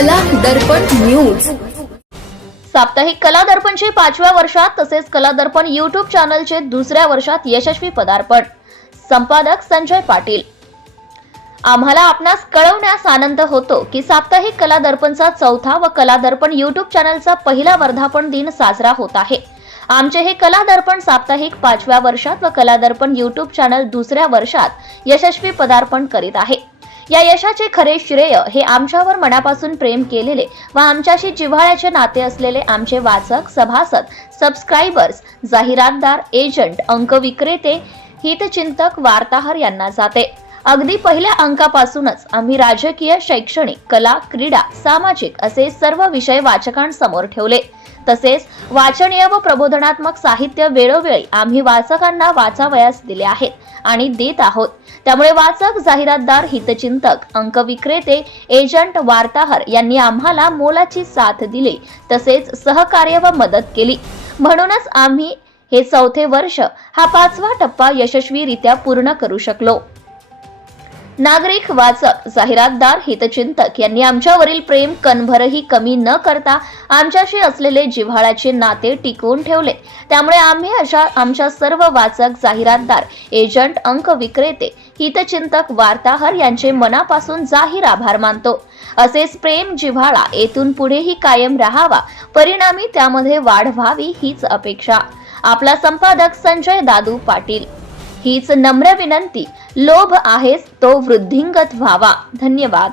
कला दर्पण न्यूज. साप्ताहिक कला दर्पणचे पाचव्या वर्षात तसेच कला दर्पण युट्यूब चॅनलचे दुसऱ्या वर्षात यशस्वी पदार्पण. संपादक संजय पाटील. आम्हाला आपणास कळवण्यास आनंद होतो की साप्ताहिक कला दर्पणचा चौथा व कला दर्पण युट्यूब चॅनलचा पहिला वर्धापन दिन साजरा होत आहे. आमचे हे कला दर्पण साप्ताहिक पाचव्या वर्षात व कला दर्पण युट्यूब चॅनल दुसऱ्या वर्षात यशस्वी पदार्पण करीत आहे. या यशाचे खरे श्रेय हे आमच्यावर मनापासून प्रेम केलेले व आमच्याशी जिव्हाळ्याचे नाते असलेले आमचे वाचक सभासद सबस्क्रायबर्स जाहिरातदार एजंट अंक विक्रेते हितचिंतक वार्ताहर यांना जाते. अगदी पहिल्या अंकापासूनच आम्ही राजकीय शैक्षणिक कला क्रीडा सामाजिक असे सर्व विषय वाचकांसमोर ठेवले. तसेच वाचनीय व प्रबोधनात्मक साहित्य वेळोवेळी आम्ही वाचकांना वाचावयास दिले आहेत आणि देत आहोत. त्यामुळे वाचक जाहिरातदार हितचिंतक अंक विक्रेते एजंट वार्ताहर यांनी आम्हाला मोलाची साथ दिली तसेच सहकार्य व मदत केली. म्हणूनच आम्ही हे चौथे वर्ष हा पाचवा टप्पा यशस्वीरित्या पूर्ण करू शकलो. नागरिक वाचक जाहिरातदार हितचिंतक यांनी आमच्यावरील प्रेम कणभरही कमी न करता आमच्याशी असलेले जिव्हाळ्याचे नाते टिकवून ठेवले. त्यामुळे आम्ही अशा आमच्या सर्व वाचक जाहिरातदार एजंट अंक विक्रेते हितचिंतक वार्ताहर यांचे मनापासून जाहीर आभार मानतो. असेच प्रेम जिव्हाळा येथून पुढेही कायम राहावा परिणामी त्यामध्ये वाढ व्हावी हीच अपेक्षा. आपला संपादक संजय दादू पाटील. हीच नम्र विनंती. लोभ आहेच तो वृद्धिंगत व्हावा. धन्यवाद.